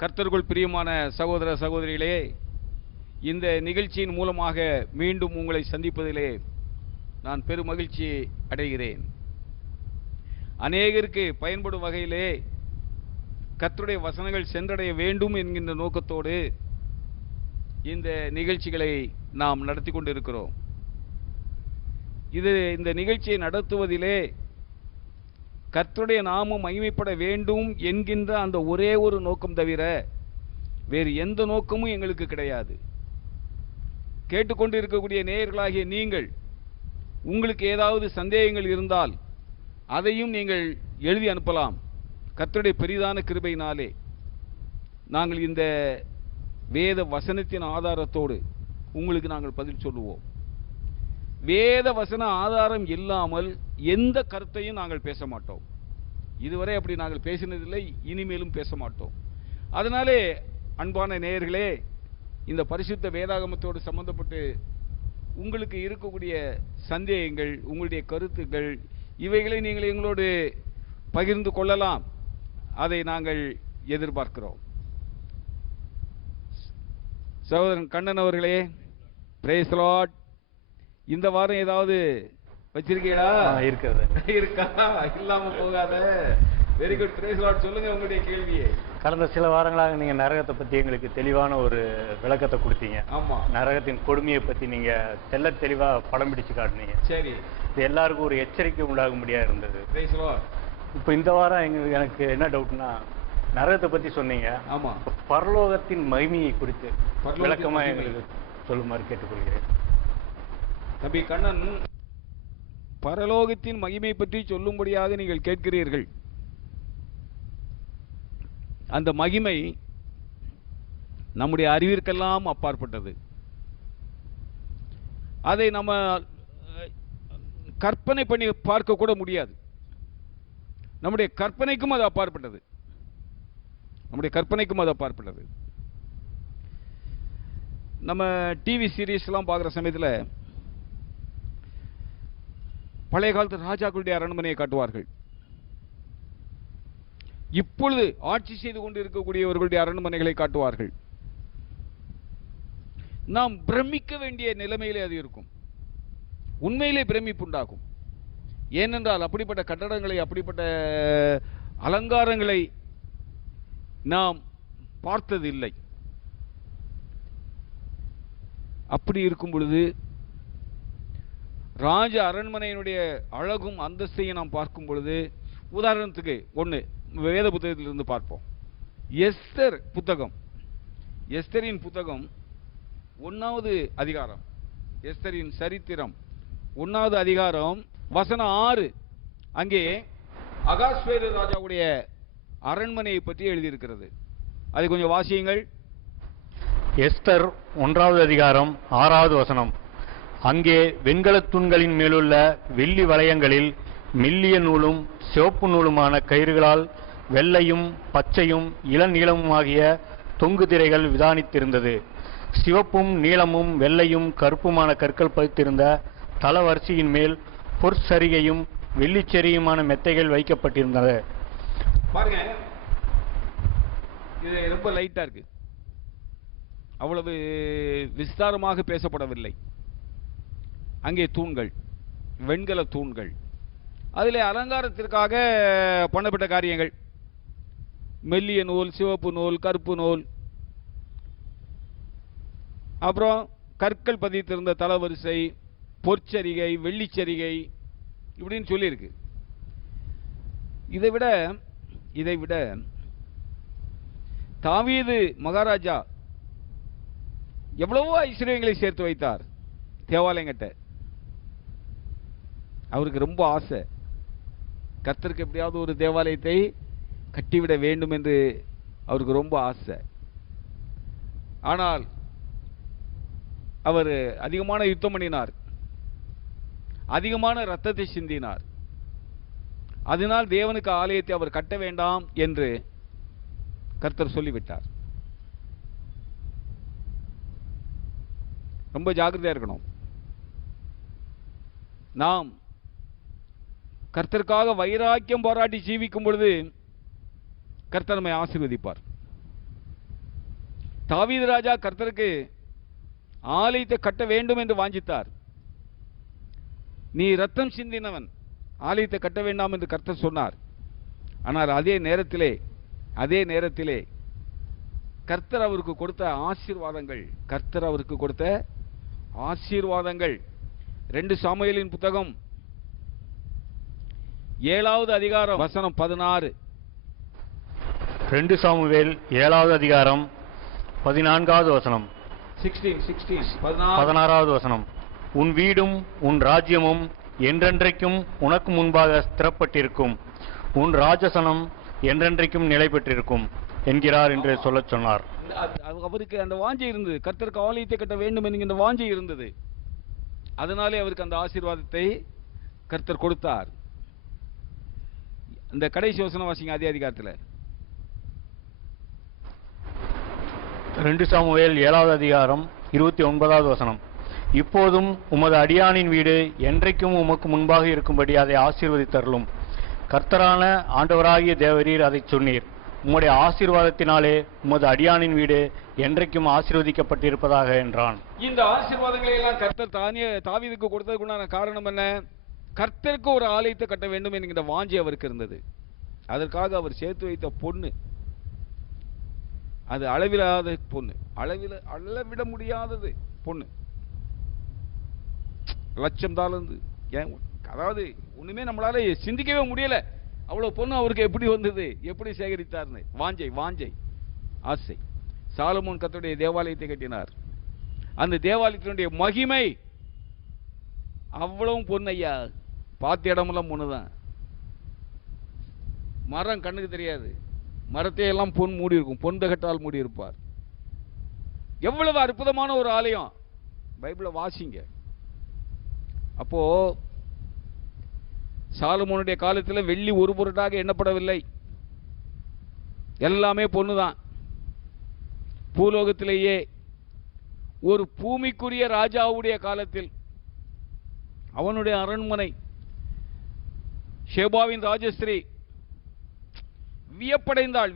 கர்த்தருக்குள் பிரியமான சகோதர சகோதரிகளே, இந்த நிகழ்ச்சியின் மூலமாக மீண்டும் உங்களை சந்திப்பதிலே நான் பெரும் மகிழ்ச்சி அடைகிறேன். அநேகருக்கு பயன்படும் வகையிலே கர்த்தருடைய வசனங்கள் சென்றடைய வேண்டும் என்கின்ற நோக்கத்தோடு இந்த நிகழ்ச்சிகளை நாம் நடத்தி கொண்டிருக்கிறோம். இந்த நிகழ்ச்சியை நடத்துவதிலே கர்த்தருடைய நாமம் மகிமைப்பட வேண்டும் என்கின்ற அந்த ஒரே ஒரு நோக்கம் தவிர வேறு எந்த நோக்கமும் எங்களுக்கு கிடையாது. கேட்டுக்கொண்டு இருக்கக்கூடிய நேயர்களாகிய நீங்கள், உங்களுக்கு ஏதாவது சந்தேகங்கள் இருந்தால் அதையும் நீங்கள் எழுதி அனுப்பலாம். கர்த்தருடைய பெரிதான கிருபையினாலே நாங்கள் இந்த வேத வசனத்தின் ஆதாரத்தோடு உங்களுக்கு நாங்கள் பதில் சொல்லுவோம். வேத வசன ஆதாரம் இல்லாமல் எந்த கருத்தையும் நாங்கள் பேச மாட்டோம். இதுவரை அப்படி நாங்கள் பேசினதில்லை, இனிமேலும் பேச மாட்டோம். அதனாலே அன்பான நேயர்களே, இந்த பரிசுத்த வேதாகமத்தோடு சம்பந்தப்பட்டு உங்களுக்கு இருக்கக்கூடிய சந்தேகங்கள், உங்களுடைய கருத்துக்கள், இவைகளை நீங்கள் எங்களோடு பகிர்ந்து கொள்ளலாம். அதை நாங்கள் எதிர்பார்க்கிறோம். சகோதரன் கண்ணன் அவர்களே, பிரைஸ் தி லார்ட். இந்த வாரம் ஏதாவது வச்சிருக்கீங்களா? இருக்கா? இல்லாம போகாத. Very good, praise the Lord. சொல்லுங்க உங்களுடைய கேள்வியை. கடந்த சில வாரங்களாக நீங்க நரகத்தை பத்தி எங்களுக்கு தெளிவான ஒரு விளக்கத்தை கொடுத்தீங்க. ஆமா, நரகத்தின் கொடுமையை பத்தி நீங்க தெள்ள தெளிவா படம் பிடிச்சு காட்டினீங்க. சரி, இது எல்லாருக்கும் ஒரு எச்சரிக்கை உண்டாகும்படியா இருந்தது. Praise the Lord. இப்போ இந்த வாரம் எனக்கு என்ன டவுட்னா, நரகத்தை பத்தி சொன்னீங்க. ஆமா, பரலோகத்தின் மகிமையை குறித்து விளக்கமா எங்களுக்கு சொல்லுமாறு கேட்டுக்கொள்கிறேன். தம்பி கண்ணன், பரலோகத்தின் மகிமை பற்றி சொல்லும்படியாக நீங்கள் கேட்கிறீர்கள். அந்த மகிமை நம்முடைய அறிவிற்கெல்லாம் அப்பாற்பட்டது. அதை நம்ம கற்பனை பண்ணி பார்க்க கூட முடியாது. நம்முடைய கற்பனைக்கும் அது அப்பாற்பட்டது. நம்ம டிவி சீரீஸ்லாம் பார்க்குற சமயத்தில் பழைய காலத்து ராஜாக்களுடைய அரண்மனையை காட்டுவார்கள். இப்பொழுது ஆட்சி செய்து கொண்டு இருக்கக்கூடியவர்களுடைய அரண்மனைகளை காட்டுவார்கள். நாம் பிரமிக்க வேண்டிய நிலைமையிலே அது இருக்கும். உண்மையிலே பிரமிப்பு உண்டாகும். ஏனென்றால் அப்படிப்பட்ட கட்டடங்களை, அப்படிப்பட்ட அலங்காரங்களை நாம் பார்த்ததில்லை. அப்படி இருக்கும் பொழுது ராஜ அரண்மனையினுடைய அழகும் அந்தஸ்தையும் நாம் பார்க்கும் பொழுது, உதாரணத்துக்கு ஒன்று வேத புத்தகத்திலிருந்து பார்ப்போம். எஸ்தர் புத்தகம், எஸ்தரின் புத்தகம் 1வது அதிகாரம், எஸ்தரின் சரித்திரம் 1வது அதிகாரம் வசனம் 6. அங்கே அகாஸ்வேரு ராஜாவுடைய அரண்மனையை பற்றி எழுதியிருக்கிறது. அதை கொஞ்சம் வாசியுங்கள். எஸ்தர் 1வது அதிகாரம் 6வது வசனம். அங்கே வெண்கலத் தூண்களின் மேலுள்ள வெள்ளி வளையங்களில் மெல்லிய நூலும் சிவப்பு நூலுமான கயிறுகளால் வெள்ளையும் பச்சையும் இளநீளமுமாகிய தொங்கு திரைகள் விதானித்திருந்தது. சிவப்பும் நீளமும் வெள்ளையும் கருப்புமான கற்கள் பதித்திருந்த தளவரிசையின் மேல் பொற்சரிகையும் வெள்ளிச்செரியுமான மெத்தைகள் வைக்கப்பட்டிருந்தது. பாருங்க, இது ரொம்ப லைட்டா இருக்கு. அவ்வளவு விஸ்தாரமாக பேசப்படவில்லை. அங்கே தூண்கள், வெண்கல தூண்கள், அதிலே அலங்காரத்திற்காக பண்ணப்பட்ட காரியங்கள், மெல்லிய நூல், சிவப்பு நூல், கருப்பு நூல், அப்புறம் கற்கள் பதித்திருந்த தளவரிசை, பொற்சரிகை, வெள்ளிச்சரிகை, இப்படின்னு சொல்லியிருக்கு. இதை விட தாவீது மகாராஜா எவ்வளவோ ஐஸ்வர்யங்களை சேர்த்து வைத்தார் தேவாலயங்கிட்ட. அவருக்கு ரொம்ப ஆசை, கர்த்தருக்கு எப்படியாவது ஒரு தேவாலயத்தை கட்டிவிட வேண்டும் என்று அவருக்கு ரொம்ப ஆசை. ஆனால் அவர் அதிகமான யுத்தம் பண்ணினார், அதிகமான இரத்தத்தை சிந்தினார். அதனால் தேவனுக்கு ஆலயத்தை அவர் கட்ட வேண்டாம் என்று கர்த்தர் சொல்லிவிட்டார். ரொம்ப ஜாக்கிரதையா இருக்கணும். நாம் கர்த்தருக்காக வைராக்கியம் பாராட்டி ஜீவிக்கும் பொழுது கர்த்தர் நம்மை ஆசீர்வதிப்பார். தாவீது ராஜா கர்த்தருக்கு ஆலயத்தை கட்ட வேண்டும் என்று வாஞ்சித்தார். நீ ரத்தம் சிந்தினவன், ஆலயத்தை கட்ட வேண்டாம் என்று கர்த்தர் சொன்னார். ஆனால் அதே நேரத்திலே கர்த்தர் அவருக்கு கொடுத்த ஆசீர்வாதங்கள் 2 சாமுவேலின் புத்தகம் 7வது அதிகாரம் வசனம் 16. 2 சாமுவேல் 7வது அதிகாரம் 14வது வசனம். 16வது வசனம். உன் வீடும் உன் ராஜ்யமும் என்றென்றைக்கும் உனக்கு முன்பாக ஸ்திரப்பட்டிருக்கும், உன் ராஜசனம் என்றென்றைக்கும் நிலை பெற்றிருக்கும் என்கிறார் என்று சொல்லச் சொன்னார். அவருக்கு அந்த வாஞ்சை இருந்தது, கர்த்தருக்கு ஆலயத்தை கட்ட வேண்டும் என்கின்ற வாஞ்சை இருந்தது. அதனாலே அவருக்கு அந்த ஆசீர்வாதத்தை கர்த்தர் கொடுத்தார். இந்த கடைசி வசனம் வாசிங்க அதே அதிகாரத்தில். 2 சாமுவேல் 7வது அதிகாரம் 29வது வசனம். இப்போதும் உமது அடியானின் வீடு என்றைக்கும் உமக்கு முன்பாக இருக்கும்படி அதை ஆசீர்வதித்தருளும். கர்த்தரான ஆண்டவராகிய தேவரீர் அதை சொன்னீர். உம்முடைய ஆசீர்வாதத்தினாலே உமது அடியானின் வீடு என்றைக்கும் ஆசீர்வதிக்கப்பட்டிருப்பதாக என்றான். இந்த ஆசீர்வாதங்களை எல்லாம் கர்த்தர் தாவீதுக்கு கொடுத்ததுக்குண்டான காரணம் என்ன? கர்த்தருக்கு ஒரு ஆலயத்தை கட்ட வேண்டும் என்கிற வாஞ்சை அவருக்கு இருந்தது. அதற்காக அவர் சேர்த்து வைத்த பொண்ணு, அது அளவிலாத பொண்ணு, அளவிட முடியாதது பொண்ணு. $1,00,000. அதாவது ஒண்ணுமே நம்மளால சிந்திக்கவே முடியல. அவ்வளவு பொண்ணு அவருக்கு எப்படி வந்தது, எப்படி சேகரித்தார்னு. வாஞ்சை, ஆசை. சாலமோன் கர்த்தருடைய தேவாலயத்தை கட்டினார். அந்த தேவாலயத்தினுடைய மகிமை அவ்வளவும் பொண்ணு ஐயா. பார்த்த இடமெல்லாம் பொண்ணுதான். மரம் கண்ணுக்கு தெரியாது, மரத்தையெல்லாம் பொன் மூடி இருக்கும், பொன் தகட்டால் மூடி இருப்பார். எவ்வளவு அற்புதமான ஒரு ஆலயம். பைபிளை வாசிங்க. அப்போ சாலமோனுடைய காலத்தில் வெள்ளி ஒரு பொருட்டாக எண்ணப்படவில்லை, எல்லாமே பொண்ணுதான். பூலோகத்திலேயே ஒரு பூமிக்குரிய ராஜாவுடைய காலத்தில் அவனுடைய அரண்மனை ஷேபாவின் ராஜஸ்ரீ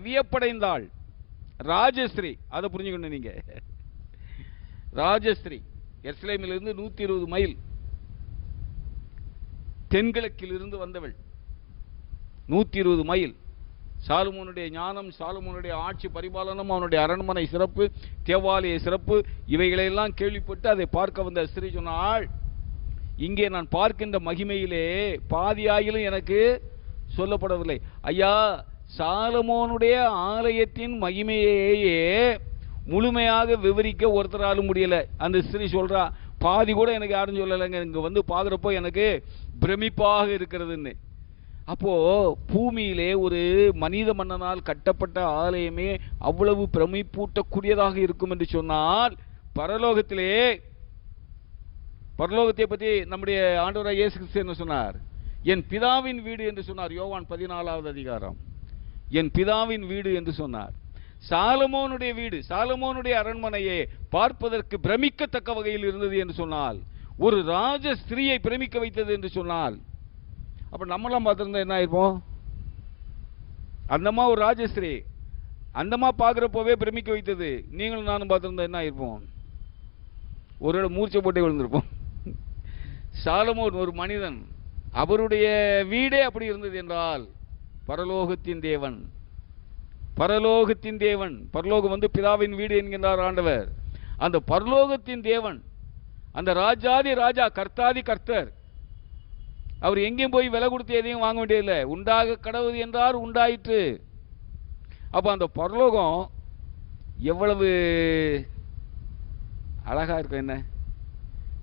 வியப்படைந்தாள். ராஜஸ்ரீ, அதை புரிஞ்சுக்கணும் நீங்க. ராஜஸ்ரீ எருசலேமிலிருந்து 120 மைல் தென்கிழக்கில் இருந்து வந்தவள். 120 மைல். சாலமோனுடைய ஞானம், சாலமோனுடைய ஆட்சி பரிபாலனம், அவனுடைய அரண்மனை சிறப்பு, தேவாலய சிறப்பு, இவைகளையெல்லாம் கேள்விப்பட்டு அதை பார்க்க வந்த ஸ்திரீ சொன்னாள், இங்கே நான் பார்க்கின்ற மகிமையிலே பாதியாயிலும் எனக்கு சொல்லப்படவில்லை. ஐயா, சாலமோனுடைய ஆலயத்தின் மகிமையையே முழுமையாக விவரிக்க ஒருத்தராலும் முடியல. அந்த ஸ்திரீ சொல்றா, பாதி கூட எனக்கு யாரும் சொல்லலைங்க, இங்க வந்து பாக்குறப்போ எனக்கு பிரமிப்பாக இருக்கிறதுன்னு. அப்போ பூமியிலே ஒரு மனித மன்னனால் கட்டப்பட்ட ஆலயமே அவ்வளவு பிரமிப்பூட்டக்கூடியதாக இருக்கும் என்று சொன்னால், பரலோகத்தை பற்றி நம்முடைய ஆண்டவராகிய இயேசு கிறிஸ்து என்ன சொன்னார்? என் பிதாவின் வீடு என்று சொன்னார். யோவான் 14வது அதிகாரம். என் பிதாவின் வீடு என்று சொன்னார். சாலமோனுடைய வீடு, சாலமோனுடைய அரண்மனையே பார்ப்பதற்கு பிரமிக்கத்தக்க வகையில் இருந்தது என்று சொன்னால், ஒரு ராஜ ஸ்திரீயை பிரமிக்க வைத்தது என்று சொன்னால், அப்ப நம்மளாம் பார்த்திருந்தா என்ன ஆயிருப்போம்? அந்தமா ஒரு ராஜஸ்திரீ, அந்தமா பார்க்கிறப்போவே பிரமிக்க வைத்தது நீங்களும் நானும் பார்த்திருந்தா என்ன ஆயிருப்போம்? ஒரு மூர்ச்சை போட்டே விழுந்திருப்போம். சாலமோன் ஒரு மனிதன், அவருடைய வீடே அப்படி இருந்தது என்றால், பரலோகத்தின் தேவன், பரலோகம் வந்து பிதாவின் வீடு என்கின்றார் ஆண்டவர். அந்த பரலோகத்தின் தேவன், அந்த ராஜாதி ராஜா, கர்த்தாதி கர்த்தர், அவர் எங்கேயும் போய் விலை கொடுத்து எதையும் வாங்க வேண்டியதில்லை. உண்டாக கடவுது என்றார், உண்டாயிற்று. அப்ப அந்த பரலோகம் எவ்வளவு அழகா இருக்கும். என்ன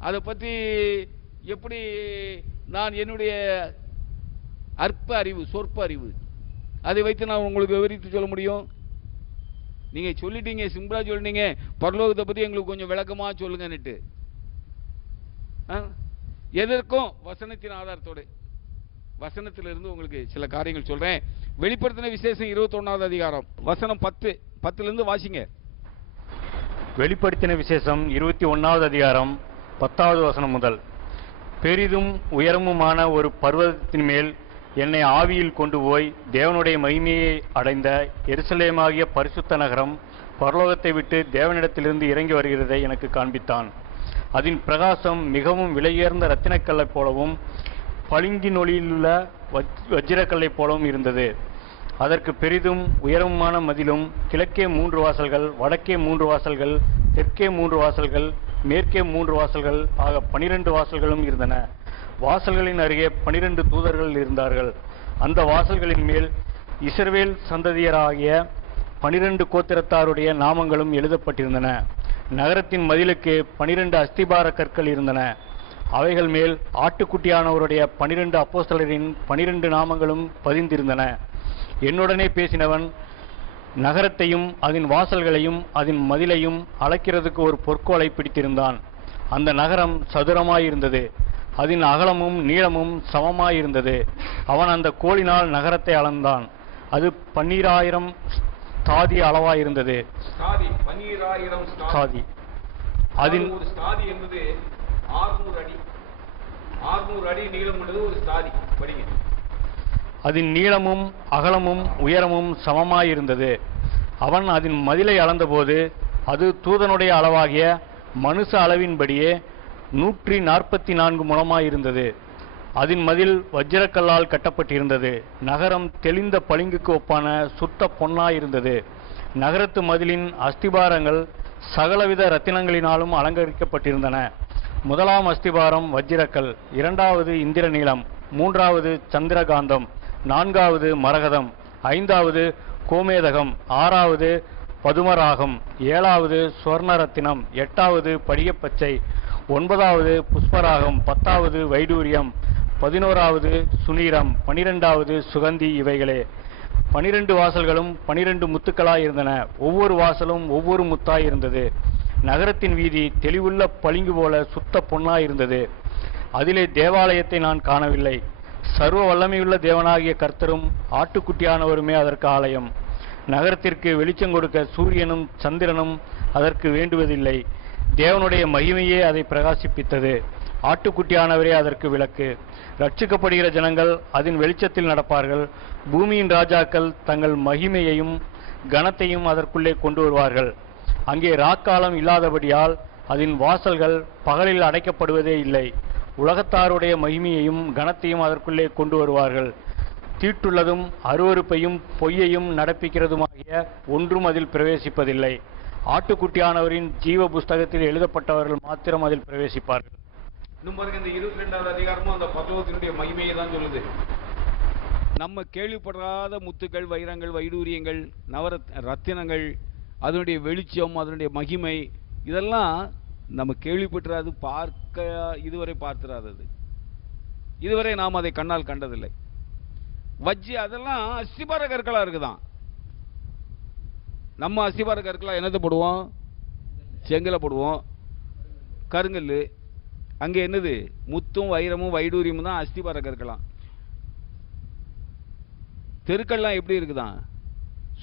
அதை பற்றி எப்படி நான் என்னுடைய அற்ப அறிவு, சொற்ப அறிவு, அதை வைத்து நான் உங்களுக்கு விவரித்து சொல்ல முடியும்? நீங்க சொல்லிட்டீங்க, சிம்பிளா சொல்லிட்டீங்க, பரலோகத்தை பத்தி எங்களுக்கு கொஞ்சம் விளக்கமா சொல்லுங்கன்னுட்டு. எதற்கும் வசனத்தின் ஆதாரத்தோடு, வசனத்திலிருந்து உங்களுக்கு சில காரியங்கள் சொல்றேன். வெளிப்படுத்தின விசேஷம் 21வது அதிகாரம் வசனம் 10 வாசிங்க. வெளிப்படுத்தின விசேஷம் 21வது அதிகாரம் 10வது வசனம் முதல். பெரிதும் உயரமுமான ஒரு பர்வதத்தின் மேல் என்னை ஆவியில் கொண்டு போய் தேவனுடைய மகிமையை அடைந்த எருசலேமாகிய பரிசுத்த நகரம் பரலோகத்தை விட்டு தேவனிடத்திலிருந்து இறங்கி வருகிறதை எனக்கு காண்பித்தான். அதன் பிரகாசம் மிகவும் விலையுயர்ந்த இரத்தினக்கல்லைப் போலவும் பளிங்கினொளியுள்ள வஜ்ரக்கல்லைப் போலவும் இருந்தது. அதற்கு பெரிதும் உயரமுமான மதிலும், கிழக்கே 3 வாசல்கள், வடக்கே 3 வாசல்கள், தெற்கே 3 வாசல்கள், மேற்கே 3 வாசல்கள் ஆக 12 வாசல்களும் இருந்தன. வாசல்களின் அருகே 12 தூதர்கள் இருந்தார்கள். அந்த வாசல்களின் மேல் இஸ்ரவேல் சந்ததியராகிய 12 கோத்திரத்தாருடைய நாமங்களும் எழுதப்பட்டிருந்தன. நகரத்தின் மதிலுக்கு 12 அஸ்திபார கற்கள் இருந்தன. அவைகள் மேல் ஆட்டுக்குட்டியானவருடைய 12 அப்போஸ்தலரின் 12 நாமங்களும் பதிந்திருந்தன. என்னுடனே பேசினவன் நகரத்தையும் அதன் வாசல்களையும் அதன் மதிலையும் அளக்கிறதுக்கு ஒரு பொற்கோலை பிடித்திருந்தான். அந்த நகரம் சதுரமாயிருந்தது, அதன் அகலமும் நீளமும் சமமாயிருந்தது. அவன் அந்த கோலினால் நகரத்தை அளந்தான். அது 12,000 ஸ்தாதி அளவாயிருந்தது. அதில் ஒரு ஸ்தாதி என்பது 600 அடி. 600 அடி நீளம் உள்ளது ஒரு ஸ்தாதி. படிங்க. அதன் நீளமும் அகலமும் உயரமும் சமமாயிருந்தது. அவன் அதன் மதிலை அளந்தபோது அது தூதனுடைய அளவாகிய மனுஷ அளவின்படியே 144 முழமாயிருந்தது. அதன் மதில் வஜ்ரக்கல்லால் கட்டப்பட்டிருந்தது. நகரம் தெளிந்த பளிங்குக்கு ஒப்பான சுத்த பொன்னாயிருந்தது. நகரத்து மதிலின் அஸ்திபாரங்கள் சகலவித இரத்தினங்களினாலும் அலங்கரிக்கப்பட்டிருந்தன. முதலாம் அஸ்திபாரம் வஜ்ரக்கல், 2வது இந்திரநீலம், 3வது சந்திரகாந்தம், 4வது மரகதம், 5வது கோமேதகம், 6வது பதுமராகம், 7வது சுவர்ணரத்தினம், 8வது படிகப்பச்சை, 9வது புஷ்பராகம், 10வது வைடூரியம், 11வது சுனீரம், 12வது சுகந்தி. இவைகளே 12 வாசல்களும் 12 முத்துக்களாயிருந்தன. ஒவ்வொரு வாசலும் ஒவ்வொரு முத்தாயிருந்தது. நகரத்தின் வீதி தெளிவுள்ள பளிங்கு போல சுத்த பொன்னாயிருந்தது. அதிலே தேவாலயத்தை நான் காணவில்லை. சர்வ வல்லமையுள்ள தேவனாகிய கர்த்தரும் ஆட்டுக்குட்டியானவருமே அதற்கு ஆலயம். நகரத்திற்கு வெளிச்சம் கொடுக்க சூரியனும் சந்திரனும் அதற்கு வேண்டுவதில்லை. தேவனுடைய மகிமையே அதை பிரகாசிப்பித்தது. ஆட்டுக்குட்டியானவரே அதற்கு விளக்கு. ரட்சிக்கப்படுகிற ஜனங்கள் அதன் வெளிச்சத்தில் நடப்பார்கள். பூமியின் ராஜாக்கள் தங்கள் மகிமையையும் கனத்தையும் அதற்குள்ளே கொண்டு வருவார்கள். அங்கே ராக்காலம் இல்லாதபடியால் அதன் வாசல்கள் பகலில் அடைக்கப்படுவதே இல்லை. உலகத்தாருடைய மகிமையையும் கனத்தையும் அதற்குள்ளே கொண்டு வருவார்கள். தீட்டுள்ளதும் அருவருப்பையும் பொய்யையும் நடப்பிக்கிறதுமாகிய ஒன்றும் அதில் பிரவேசிப்பதில்லை. ஆட்டுக்குட்டியானவரின் ஜீவ புஸ்தகத்தில் எழுதப்பட்டவர்கள் மாத்திரம் அதில் பிரவேசிப்பார்கள். இன்னும் பாருங்க, இந்த 22வது அதிகாரமும் அந்த பரலோகத்தினுடைய மகிமையை தான் சொல்லுது. நம்ம கேள்விப்படாத முத்துக்கள், வைரங்கள், வைடூரியங்கள், ரத்தினங்கள், அதனுடைய வெளிச்சம், அதனுடைய மகிமை, இதெல்லாம் நம்ம கேள்விப்பட்டிராது, இதுவரை பார்த்திராதது. இதுவரை நாம் அதை கண்ணால் கண்டதில்லை. அதெல்லாம் அஸ்திபார கற்களா இருக்குதான். நம்ம அஸ்திபார கற்களா என்னது போடுவோம்? செங்கலை போடுவோம், கருங்கல். அங்கே என்னது? முத்தும் வைரமும் வைடூரியமும் தான் அஸ்திபார கற்கலாம். தெருக்கள்லாம் எப்படி இருக்குதான்?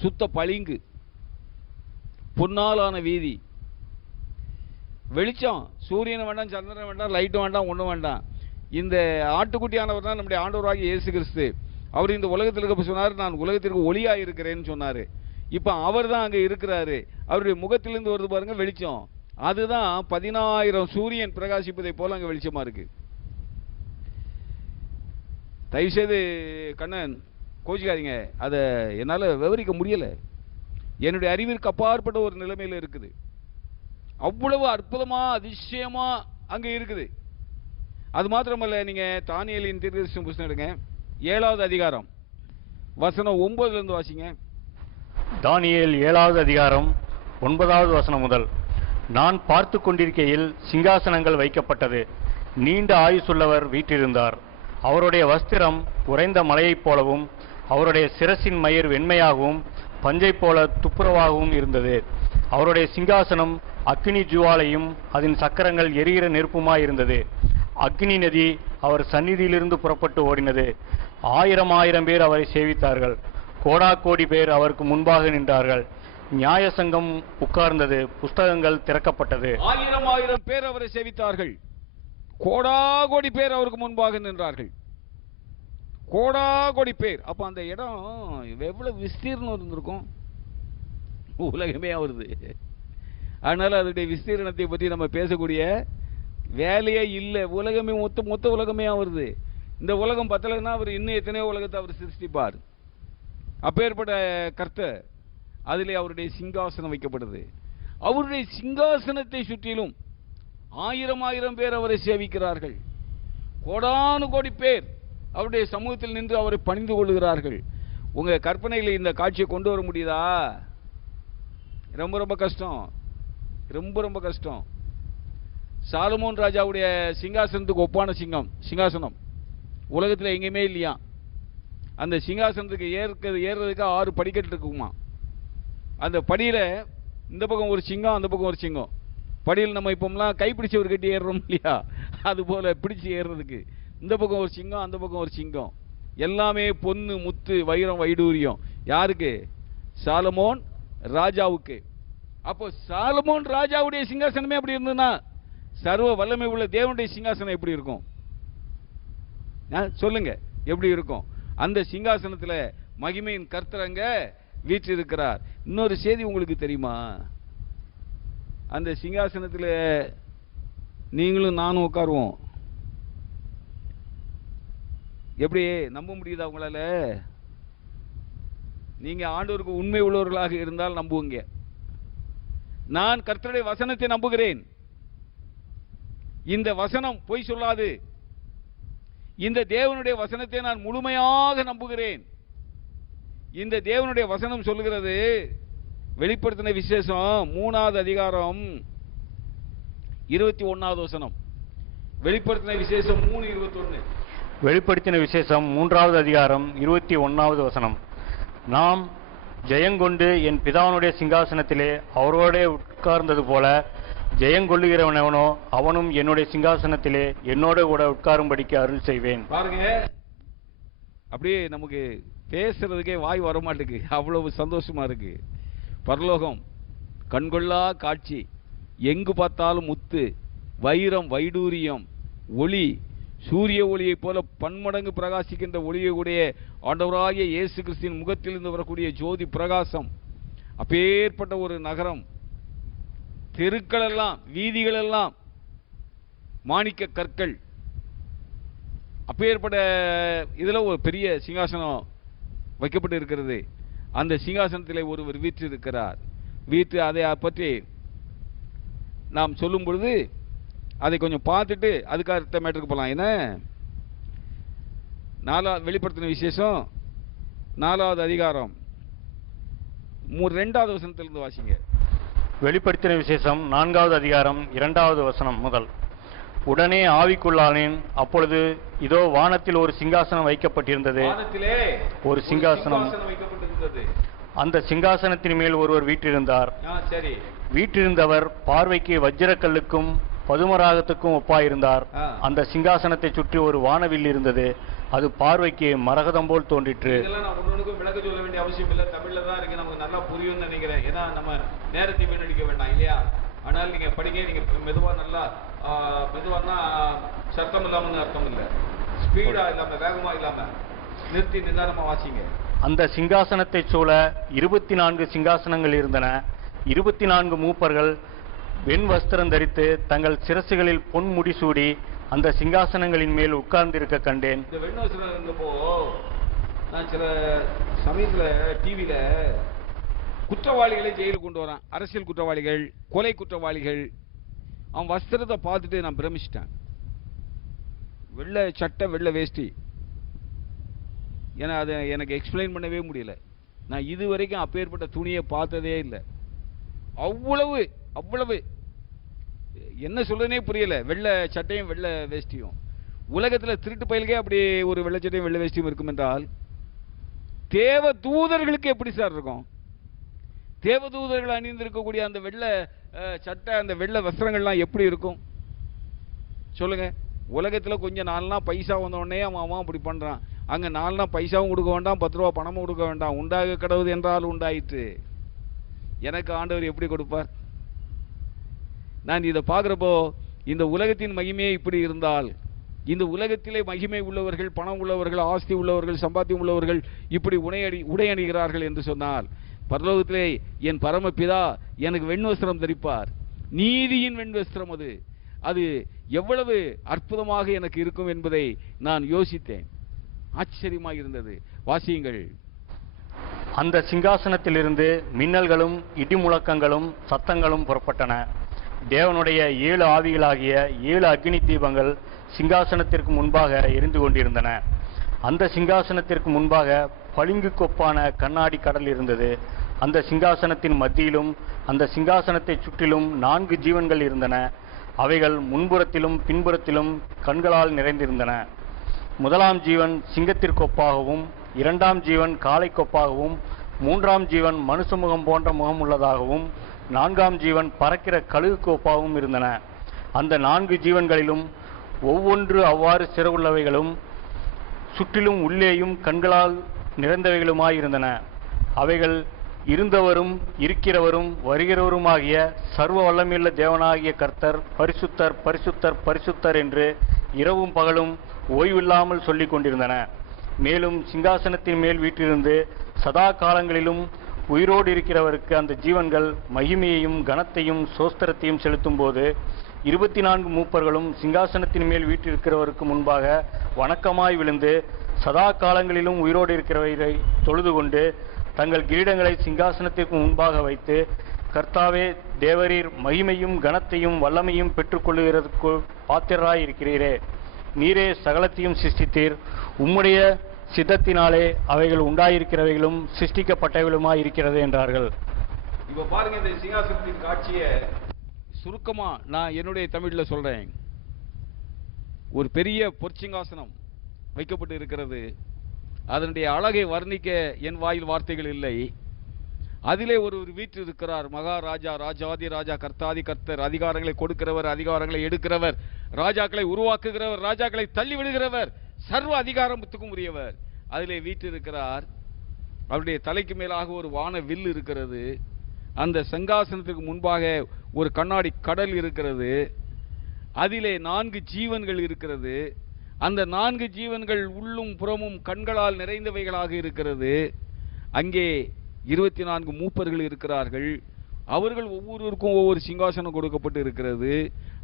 சுத்த பளிங்கு, பொன்னாலான வீதி, வெளிச்சம். சூரியன் வேண்டாம், சந்திரன் வேண்டாம், லைட்டும் வேண்டாம், ஒன்றும் வேண்டாம். இந்த ஆட்டுக்குட்டியானவர் தான் நம்முடைய ஆண்டவராகிய இயேசு கிறிஸ்து. அவர் இந்த உலகத்தில் இருக்க சொன்னார், நான் உலகத்திற்கு ஒளியாக இருக்கிறேன்னு சொன்னார். இப்போ அவர் தான் அங்கே இருக்கிறாரு. அவருடைய முகத்திலிருந்து வருது பாருங்க வெளிச்சம். அதுதான் 10,000 சூரியன் பிரகாசிப்பதை போல அங்கே வெளிச்சமா இருக்கு. தயவுசெய்து கண்ணன் கோச்சிக்காதீங்க, அதை என்னால் விவரிக்க முடியலை. என்னுடைய அறிவிற்கு அப்பாற்பட்ட ஒரு நிலைமையில் இருக்குது. அவ்வளவு அற்புதமா அதிசயமா அங்கே இருக்குது. அது மாத்திரமல்ல, நீங்க தானியேலின் தீர்க்கதரிசன புத்தகம் எடுங்க, 7வது அதிகாரம் வசனம் 9 வாசிங்க. தானியேல் 7வது அதிகாரம் 9வது வசனம் முதல். நான் பார்த்து கொண்டிருக்கையில் சிங்காசனங்கள் வைக்கப்பட்டது. நீண்ட ஆயுசுள்ளவர் வீற்றிருந்தார். அவருடைய வஸ்திரம் உறைந்த மலையைப் போலவும் அவருடைய சிரசின் மயிர் வெண்மையாகவும் பஞ்சை போல துப்புரவாகவும் இருந்தது. அவருடைய சிங்காசனம் அக்னி ஜுவாலையும் அதன் சக்கரங்கள் எரிகிற நெருப்புமாயிருந்தது. அக்னி நதி அவர் சந்நிதியிலிருந்து புறப்பட்டு ஓடினது. 1000 பேர் அவரை சேவித்தார்கள். கோடாகோடி பேர் அவருக்கு முன்பாக நின்றார்கள். நியாய சங்கம் உட்கார்ந்தது. புஸ்தகங்கள் திறக்கப்பட்டது. 1000 பேர் அவரை சேவித்தார்கள். கோடாகோடி பேர் அவருக்கு முன்பாக நின்றார்கள். கோடாகோடி பேர். அப்ப அந்த இடம் எவ்வளவு விஸ்தீர்ணம் இருந்திருக்கும்? உலகமே அவருது. அதனால அதனுடைய விஸ்தீரணத்தை பற்றி நம்ம பேசக்கூடிய வேலையே இல்லை. உலகமே மொத்த உலகமே அவருது. இந்த உலகம் பத்தலைன்னா அவர் இன்னும் எத்தனையோ உலகத்தை அவர் சிருஷ்டிப்பார். அப்பேற்பட்ட கர்த்தர், அதிலே அவருடைய சிங்காசனம் வைக்கப்படுது. அவருடைய சிங்காசனத்தை சுற்றிலும் 1000 பேர் அவரை சேவிக்கிறார்கள். கோடானு கோடி பேர் அவருடைய சமூகத்தில் நின்று அவரை பணிந்து கொள்கிறார்கள். உங்க கற்பனையில் இந்த காட்சியை கொண்டு வர முடியுதா? ரொம்ப கஷ்டம், ரொம்ப கஷ்டம். சாலமோன் ராஜாவுடைய சிங்காசனத்துக்கு ஒப்பான சிங்காசனம் உலகத்தில் எங்கேயுமே இல்லையா. அந்த சிங்காசனத்துக்கு ஏறுறதுக்கு 6 படிக்கட்டு இருக்குமா. அந்த படியில இந்த பக்கம் ஒரு சிங்கம், அந்த பக்கம் ஒரு சிங்கம். படியில் நம்ம இப்போம்லாம் கைப்பிடிச்சு ஒரு கட்டி ஏறுறோம் இல்லையா, அது போல பிடிச்சு ஏறுறதுக்கு இந்த பக்கம் ஒரு சிங்கம், அந்த பக்கம் ஒரு சிங்கம். எல்லாமே பொன்னு முத்து வைரம் வைடூரியம். யாருக்கு? சாலமோன் ராஜாவுக்கு. அப்போ சாலமோன் ராஜாவுடைய சிங்காசனமே அப்படி இருந்ததுன்னா சர்வ வல்லமை உள்ள தேவனுடைய சிங்காசனம் எப்படி இருக்கும்? சொல்லுங்க, எப்படி இருக்கும்? அந்த சிங்காசனத்துல மகிமையின் கர்த்தர் அங்க வீற்றிருக்கிறார். இன்னொரு செய்தி உங்களுக்கு தெரியுமா? அந்த சிங்காசனத்துல நீங்களும் நானும் உட்காருவோம். எப்படி நம்ப முடியுதா உங்களால? நீங்க ஆண்டவருக்கு உண்மை உள்ளவர்களாக இருந்தால் நம்புவீங்க. நான் கர்த்தருடைய வசனத்தை நம்புகிறேன். இந்த வசனம் பொய் சொல்லாது. இந்த தேவனுடைய வசனத்தை நான் முழுமையாக நம்புகிறேன். இந்த தேவனுடைய வசனம் சொல்லுகிறது, வெளிப்படுத்தின விசேஷம் 3வது அதிகாரம் 21வது வசனம். வெளிப்படுத்தின விசேஷம் 3:21. வெளிப்படுத்தின விசேஷம் 3வது அதிகாரம் 21வது வசனம். நாம் ஜெயங்கொண்டு என் பிதாவினுடைய சிங்காசனத்திலே அவரோட உட்கார்ந்தது போல ஜெயங்கொள்ளுகிறவனவனோ அவனும் என்னுடைய சிங்காசனத்திலே என்னோட கூட உட்காரும்படிக்கு அருள் செய்வேன். பாருங்க, அப்படியே நமக்கு பேசுறதுக்கே வாய் வர மாட்டேங்குது, அவ்வளவு சந்தோஷமா இருக்கு. பரலோகம் கண்கொள்ளா காட்சி. எங்கு பார்த்தாலும் முத்து வைரம் வைடூரியம் ஒளி, சூரிய ஒளியை போல பன்மடங்கு பிரகாசிக்கின்ற ஒளியுடைய ஆண்டவராகிய இயேசு கிறிஸ்துவின் முகத்திலிருந்து வரக்கூடிய ஜோதி பிரகாசம். அப்பேற்பட்ட ஒரு நகரம். தெருக்கள் எல்லாம், வீதிகள் எல்லாம் மாணிக்க கற்கள். அப்பேற்பட்ட இதுல ஒரு பெரிய சிங்காசனம் வைக்கப்பட்டு இருக்கிறது. அந்த சிங்காசனத்திலே ஒருவர் வீற்றிருக்கிறார். வீட்டு அதை பற்றி நாம் சொல்லும் பொழுது அதை கொஞ்சம் பார்த்துட்டு அதுக்கு அடுத்த மேட்டருக்கு போகலாம். என்ன? வெளிப்படுத்தின விசேஷம் 4வது அதிகாரம் 2வது வசனத்திலிருந்து வாசிங்க. வெளிப்படுத்தின விசேஷம் 4வது அதிகாரம் 2வது வசனம் முதல். உடனே ஆவிக்குள்ளானேன். அப்பொழுது இதோ வானத்தில் ஒரு சிங்காசனம் வைக்கப்பட்டிருந்தது. ஒரு சிங்காசனம் வைக்கப்பட்டிருந்தது. அந்த சிங்காசனத்தின் மேல் ஒருவர் வீற்றிருந்தார். வீற்றிருந்தவர் பார்வைக்கு வஜ்ரக்கல்லுக்கும் பதுமராகத்துக்கும் ஒப்பாயிருந்தார். அந்த சிங்காசனத்தை சுற்றி ஒரு வானவில் இருந்தது. அது பார்வைக்கு மரகதம் போல் தோன்றிற்று. விளக்க சொல்ல வேண்டிய அவசியம் இல்லை, தமிழ்ல தான் இருக்கு, நமக்கு நல்லா புரியும் நினைக்கிறேன். ஏன்னா நம்ம நேரத்தை வீணடிக்க வேண்டாம் இல்லையா? ஆனால் நீங்க படிக்க, நீங்க மெதுவா நல்லா மெதுவானா சத்தம் இல்லாமன்னு அர்த்தம் இல்லை, ஸ்பீடா இல்லாம வேகமா இல்லாம நிறுத்தி நிதானமா வாசிங்க. அந்த சிங்காசனத்தை சூழ 24 சிங்காசனங்கள் இருந்தன. 24 மூப்பர்கள் வெண் வஸ்திரம் தரித்து தங்கள் சிரசுகளில் பொன் முடிசூடி அந்த சிங்காசனங்களின் மேல் உட்கார்ந்திருக்க கண்டேன். இந்த வெண் வஸ்திரம் இருந்தப்போ நான் சில சமயத்துல டிவியில குற்றவாளிகளை ஜெயிலுக்கு கொண்டு வரான். அரசியல் குற்றவாளிகள், கொலை குற்றவாளிகள். அவன் வஸ்திரத்தை பார்த்துட்டு நான் பிரமிச்சிட்டேன். வெள்ளை சட்டை வெள்ளை வேஷ்டி. ஏன்னா அதை எனக்கு எக்ஸ்பிளைன் பண்ணவே முடியல. நான் இதுவரைக்கும் அப்பேற்பட்ட துணியை பார்த்ததே இல்லை. அவ்வளவு அவ்வளவு என்ன சொல்றதுனே புரியல. வெள்ளை சட்டையும் வெள்ளை வேஷ்டியும். உலகத்தில் திருட்டு பயலுக்கே அப்படி ஒரு வெள்ளை சட்டையும் வெள்ளை வேஷ்டியும் இருக்கும் என்றால் தேவ தூதர்களுக்கு எப்படி சார் இருக்கும்? தேவதூதர்கள் அணிந்திருக்கக்கூடிய அந்த வெள்ளை சட்டை, அந்த வெள்ளை வஸ்திரங்கள்லாம் எப்படி இருக்கும் சொல்லுங்க? உலகத்தில் கொஞ்சம் 4 நாள் பைசா வந்தோடனே அவன் அப்படி பண்றான். அங்க 4 நாள் பைசாவும் கொடுக்க வேண்டாம், 10 ரூபா பணமும் கொடுக்க வேண்டாம். உண்டாக கடவுது என்றால் உண்டாயிற்று. எனக்கு ஆண்டவர் எப்படி கொடுப்பார்? நான் இதை பார்க்கிறப்போ இந்த உலகத்தின் மகிமையே இப்படி இருந்தால், இந்த உலகத்திலே மகிமை உள்ளவர்கள், பணம் உள்ளவர்கள், ஆஸ்தி உள்ளவர்கள், சம்பாத்தியம் உள்ளவர்கள் இப்படி உடை அணிகிறார்கள் என்று சொன்னால், பரலோகத்திலே என் பரமபிதா எனக்கு வெண்வஸ்திரம் தரிப்பார், நீதியின் வெண்வஸ்திரம். அது எவ்வளவு அற்புதமாக எனக்கு இருக்கும் என்பதை நான் யோசித்தேன். ஆச்சரியமாக இருந்தது. வாசியுங்கள். அந்த சிங்காசனத்திலிருந்து மின்னல்களும் இடிமுழக்கங்களும் சத்தங்களும் புறப்பட்டன. தேவனுடைய 7 ஆவிகளாகிய 7 அக்னி தீபங்கள் சிங்காசனத்திற்கு முன்பாக எரிந்து கொண்டிருந்தன. அந்த சிங்காசனத்திற்கு முன்பாக பளிங்கு கொப்பான கண்ணாடி கடல் இருந்தது. அந்த சிங்காசனத்தின் மத்தியிலும் அந்த சிங்காசனத்தை சுற்றிலும் 4 ஜீவன்கள் இருந்தன. அவைகள் முன்புறத்திலும் பின்புறத்திலும் கண்களால் நிறைந்திருந்தன. முதலாம் ஜீவன் சிங்கத்திற்கொப்பாகவும், 2ஆம் ஜீவன் காளைக்கொப்பாகவும், 3ஆம் ஜீவன் மனுஷ முகம் போன்ற முகம் உள்ளதாகவும், 4ஆம் ஜீவன் பறக்கிற கழுகுக்கு ஒப்பாகவும் இருந்தன. அந்த 4 ஜீவன்களிலும் ஒவ்வொன்று அவ்வாறு சிறகுள்ளவைகளும் சுற்றிலும் உள்ளேயும் கண்களால் நிறைந்தவைகளுமாயிருந்தன. அவைகள் இருந்தவரும் இருக்கிறவரும் வருகிறவருமாகிய சர்வ வல்லமையுள்ள தேவனாகிய கர்த்தர் பரிசுத்தர் பரிசுத்தர் பரிசுத்தர் என்று இரவும் பகலும் ஓய்வில்லாமல் சொல்லிக் கொண்டிருந்தன. மேலும் சிங்காசனத்தின் மேல் வீற்றிருந்து சதா காலங்களிலும் உயிரோடு இருக்கிறவருக்கு அந்த ஜீவன்கள் மகிமையையும் கனத்தையும் சோஸ்திரத்தையும் செலுத்தும் போது 24 மூப்பர்களும் சிங்காசனத்தின் மேல் வீற்றிருக்கிறவருக்கு முன்பாக வணக்கமாய் விழுந்து சதா காலங்களிலும் உயிரோடு இருக்கிறவரை தொழுது கொண்டு தங்கள் கிரீடங்களை சிங்காசனத்திற்கு முன்பாக வைத்து, கர்த்தாவே தேவரீர் மகிமையும் கனத்தையும் வல்லமையும் பெற்றுக்கொள்ளுகிறதுக்கு பாத்திரராய் இருக்கிறீரே, நீரே சகலத்தையும் சிருஷ்டித்தீர், உம்முடைய சித்தத்தினாலே அவைகள் உண்டாயிருக்கிறவைகளும் சிருஷ்டிக்கப்பட்டவைகளுமாய் இருக்கிறது என்றார்கள். இப்ப பாருங்க, இந்த சிங்காசனத்தின் காட்சியை சுருக்கமா நான் என்னுடைய தமிழ்ல சொல்றேன். ஒரு பெரிய பொற்சிங்காசனம் வைக்கப்பட்டு இருக்கிறது. அதனுடைய அழகை வர்ணிக்க என் வாயில் வார்த்தைகள் இல்லை. அதிலே ஒரு வீற்று இருக்கிறார். மகாராஜா, ராஜாதி ராஜா, கர்த்தாதி கர்த்தர், அதிகாரங்களை கொடுக்கிறவர், அதிகாரங்களை எடுக்கிறவர், ராஜாக்களை உருவாக்குகிறவர், ராஜாக்களை தள்ளி விடுகிறவர், சர்வ அதிகாரத்துக்கும் உரியவர். அதிலே வீற்று இருக்கிறார். அவருடைய தலைக்கு மேலாக ஒரு வான வில் இருக்கிறது. அந்த சிங்காசனத்துக்கு முன்பாக ஒரு கண்ணாடி கடல் இருக்கிறது. அதிலே 4 ஜீவன்கள் இருக்கிறது. அந்த 4 ஜீவன்கள் உள்ளும் புறமும் கண்களால் நிறைந்தவைகளாக இருக்கிறது. அங்கே 24 மூப்பர்கள் இருக்கிறார்கள். அவர்கள் ஒவ்வொருவருக்கும் ஒவ்வொரு சிங்காசனம் கொடுக்கப்பட்டு இருக்கிறது.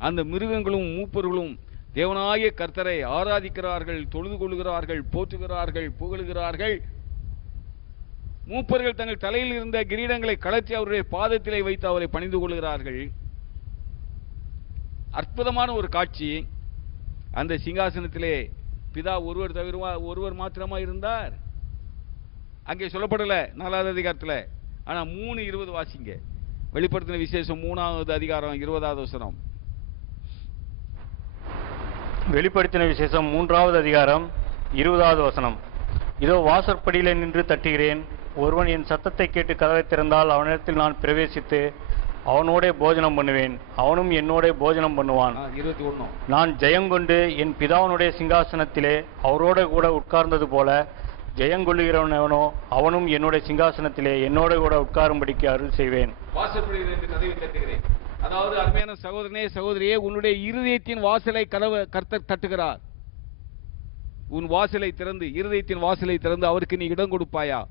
அந்த மிருகங்களும் மூப்பர்களும் தேவனாகிய கர்த்தரை ஆராதிக்கிறார்கள், தொழுது கொள்கிறார்கள், போற்றுகிறார்கள், புகழுகிறார்கள். மூப்பர்கள் தங்கள் தலையில் இருந்த கிரீடங்களை கழற்றி அவருடைய பாதத்திலே வைத்து அவரை பணிந்து கொள்கிறார்கள். அற்புதமான ஒரு காட்சி. அந்த சிங்காசனத்திலே பிதா ஒருவர் மாத்திரமா இருந்தார். அங்கே சொல்லப்படல 4வது அதிகாரத்தில். ஆனா 3:20 வாசிங்க. வெளிப்படுத்தின விசேஷம் 3வது அதிகாரம் 20வது வசனம். வெளிப்படுத்தின விசேஷம் 3வது அதிகாரம் 20வது வசனம். இதோ வாசற்படியிலே நின்று தட்டுகிறேன். ஒருவன் என் சத்தத்தை கேட்டு கதவை திறந்தால் அவனிடத்தில் நான் பிரவேசித்து அவனோட போஜனம் பண்ணுவேன், அவனும் என்னோட போஜனம் பண்ணுவான். 21. நான் ஜெயங்கொண்டு என் பிதாவினுடைய சிங்காசனத்திலே அவரோட கூட உட்கார்ந்தது போல ஜெயங்கொள்ளுகிறவனோ அவனும் என்னோட சிங்காசனத்திலே என்னோட கூட உட்காரும்படிக்கு அருள் செய்வேன். வாசற்படியிலே நின்று கதவை தட்டுகிறேன். அதாவது அருமையான சகோதரனே, சகோதரியே, உன்னுடைய இருதயத்தின் வாசலை கர்த்தர் தட்டுகிறார். உன் வாசலை திறந்து, இருதயத்தின் வாசலை திறந்து அவருக்கு நீ இடம் கொடுப்பாயா?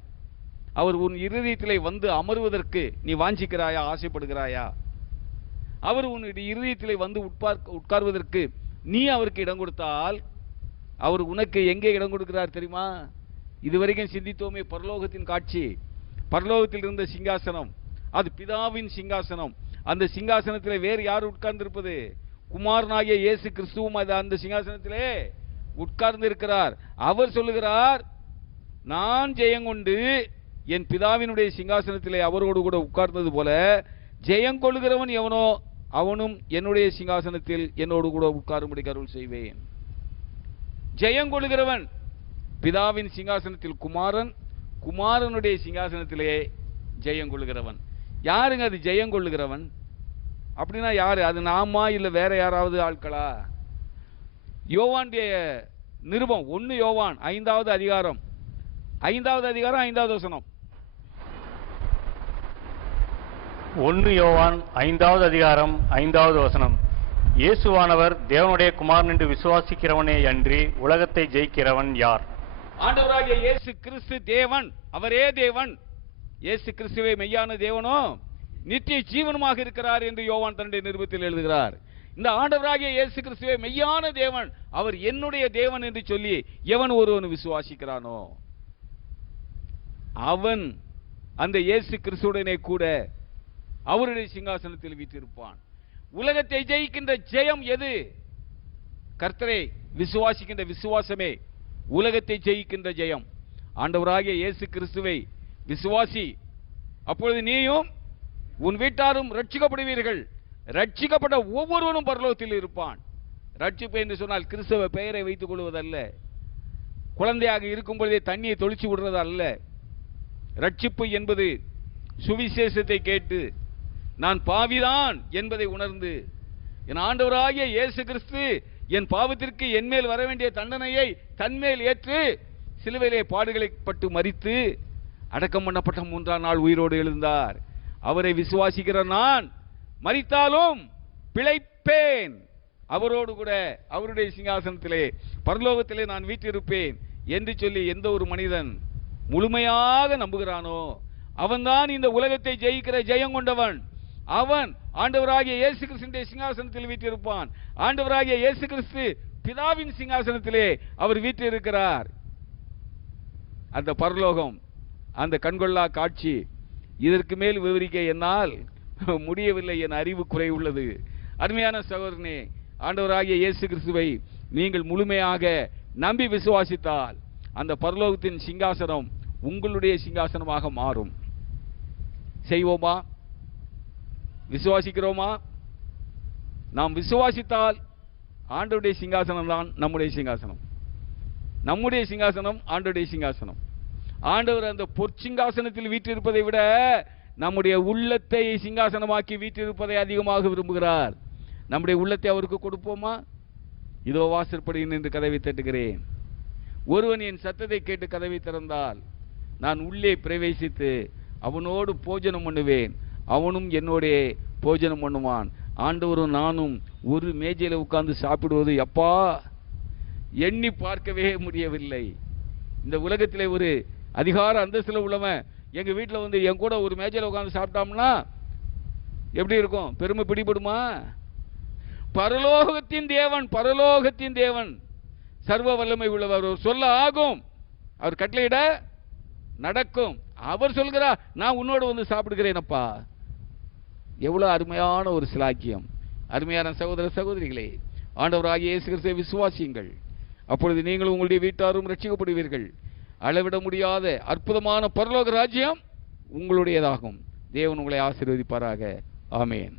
அவர் உன் இருதயத்திலே வந்து அமருவதற்கு நீ வாஞ்சிக்கிறாயா, ஆசைப்படுகிறாயா? அவர் உன்னுடைய இருதயத்திலே வந்து உட்கார்வதற்கு நீ அவருக்கு இடம் கொடுத்தால் அவர் உனக்கு எங்கே இடம் கொடுக்கிறார் தெரியுமா? இதுவரைக்கும் சிந்தித்தோமே பரலோகத்தின் காட்சி. பரலோகத்தில் இருந்த சிங்காசனம், அது பிதாவின் சிங்காசனம். அந்த சிங்காசனத்திலே வேறு யார் உட்கார்ந்திருப்பது? குமாரனாகிய இயேசு கிறிஸ்துவும் அந்த சிங்காசனத்திலே உட்கார்ந்து இருக்கிறார். அவர் சொல்லுகிறார், நான் ஜெயங்கொண்டு என் பிதாவினுடைய சிங்காசனத்திலே அவரோடு கூட உட்கார்ந்தது போல ஜெயங்கொள்கிறவன் எவனோ அவனும் என்னுடைய சிங்காசனத்தில் என்னோடு கூட உட்காரும்படி அருள் செய்வேன். ஜெயங்கொள்கிறவன் பிதாவின் சிங்காசனத்தில் குமாரன், குமாரனுடைய சிங்காசனத்திலே ஜெயங்கொள்கிறவன். யாருங்க அது ஜெயங்கொள்ளுகிறவன்? அப்படின்னா யாரு? அது நாமா இல்ல வேற யாராவது ஆட்களா? யோவானுடைய நிருபம் 1 யோவான் 5வது அதிகாரம் 5வது வசனம். 1 யோவான் 5வது அதிகாரம் 5வது வசனம். இயேசுவானவர் தேவனுடைய குமாரன் என்று விசுவாசிக்கிறவனே அன்றி உலகத்தை ஜெயிக்கிறவன் யார்? ஆண்டவராகிய இயேசு கிறிஸ்து தேவன், அவரே தேவன். இயேசு கிறிஸ்துவே மெய்யான தேவனோ நித்திய ஜீவனுமாக இருக்கிறார் என்று யோவான் தன்னுடைய நிருபத்தில் எழுதுகிறார். இந்த ஆண்டவராகிய இயேசு கிறிஸ்துவே மெய்யான தேவன், அவர் என்னுடைய தேவன் என்று சொல்லி எவன் ஒருவன் விசுவாசிக்கிறானோ அவன் அந்த இயேசு கிறிஸ்துவுடனே கூட அவருடைய சிங்காசனத்தில் வீற்றிருப்பான். உலகத்தை ஜெயிக்கின்ற ஜெயம் எது? கர்த்தரை விசுவாசிக்கின்ற விசுவாசமே உலகத்தை ஜெயிக்கின்ற ஜெயம். ஆண்டவராகிய இயேசு கிறிஸ்துவை விசுவாசி, அப்பொழுது நீயும் உன் வீட்டாரும் ரட்சிக்கப்படுவீர்கள். ரட்சிக்கப்பட்ட ஒவ்வொருவனும் பரலோகத்தில் இருப்பான். ரட்சிப்பு என்று சொன்னால் கிறிஸ்தவ பெயரை வைத்துக் கொள்வதல்ல, குழந்தையாக இருக்கும் பொழுதே தண்ணியை தொளிச்சு விடுறது அல்ல. ரட்சிப்பு என்பது சுவிசேஷத்தை கேட்டு நான் பாவிதான் என்பதை உணர்ந்து என் ஆண்டவராகிய இயேசு கிறிஸ்து என் பாவத்திற்கு என்மேல் வர வேண்டிய தண்டனையை தன்மேல் ஏற்று சிலுவையிலே பாடுகளை பட்டு மரித்து அடக்கம் பண்ணப்பட்ட 3ஆம் நாள் உயிரோடு எழுந்தார். அவரை விசுவாசிக்கிற நான் மரித்தாலும் பிழைப்பேன், அவரோடு கூட அவருடைய சிங்காசனத்திலே பரலோகத்திலே நான் வீற்றிருப்பேன் என்று சொல்லி எந்த ஒரு மனிதன் முழுமையாக நம்புகிறானோ அவன்தான் இந்த உலகத்தை ஜெயிக்கிற ஜெயம் கொண்டவன். அவன் ஆண்டவராகிய இயேசு கிறிஸ்துவின் சிங்காசனத்தில் வீற்றிருப்பான். ஆண்டவராகிய இயேசு கிறிஸ்து பிதாவின் சிங்காசனத்திலே அவர் வீற்றிருக்கிறார். அந்த பரலோகம், அந்த கண்கொள்ளா காட்சி, இதற்கு மேல் விவரிக்க என்னால் முடியவில்லை, என் அறிவு குறை உள்ளது. அருமையான சகோதரனே, ஆண்டவராகிய இயேசு கிறிஸ்துவை நீங்கள் முழுமையாக நம்பி விசுவாசித்தால் அந்த பரலோகத்தின் சிங்காசனம் உங்களுடைய சிங்காசனமாக மாறும். செய்வோமா? விசுவாசிக்கிறோமா? நாம் விசுவாசித்தால் ஆண்டவருடைய சிங்காசனம் தான் நம்முடைய சிங்காசனம். நம்முடைய சிங்காசனம் ஆண்டவருடைய சிங்காசனம். ஆண்டவர் அந்த பொற்சிங்காசனத்தில் வீற்றிருப்பதை விட நம்முடைய உள்ளத்தை சிங்காசனமாக்கி வீற்றிருப்பதை அதிகமாக விரும்புகிறார். நம்முடைய உள்ளத்தை அவருக்கு கொடுப்போமா? இதோ வாசற்படியில் நின்று கதவை தட்டுகிறேன். ஒருவன் என் சத்தத்தை கேட்டு கதவை திறந்தால் நான் உள்ளே பிரவேசித்து அவனோடு போஜனம் பண்ணுவேன், அவனும் என்னோட போஜனம் பண்ணுவான். ஆண்டவரும் நானும் ஒரு மேஜையில் உட்கார்ந்து சாப்பிடுவது எப்பா எண்ணி பார்க்கவே முடியவில்லை. இந்த உலகத்திலே ஒரு அதிகார அந்தஸ்தில் உள்ளவன் எங்க வீட்டில் வந்து என் கூட ஒரு மேஜையில் உட்கார்ந்து சாப்பிட்டோம்னா எப்படி இருக்கும்? பெருமை பிடிபடுமா? பரலோகத்தின் தேவன், பரலோகத்தின் தேவன் சர்வ வல்லமை உள்ளவர். சொல்ல ஆகும், அவர் கட்டளையிட நடக்கும். அவர் சொல்கிறார், நான் உன்னோடு வந்து சாப்பிடுகிறேனப்பா. எவ்வளவு அருமையான ஒரு சிலாக்கியம். அருமையான சகோதர சகோதரிகளே, ஆண்டவராகிய இயேசு கிறிஸ்துவை விசுவாசியுங்கள், அப்பொழுது நீங்களும் உங்களுடைய வீட்டாரும் ரட்சிக்கப்படுவீர்கள். அளவிட முடியாத அற்புதமான பரலோக ராஜ்யம் உங்களுடையதாகும். தேவன் உங்களை ஆசீர்வதிப்பாராக. ஆமென்.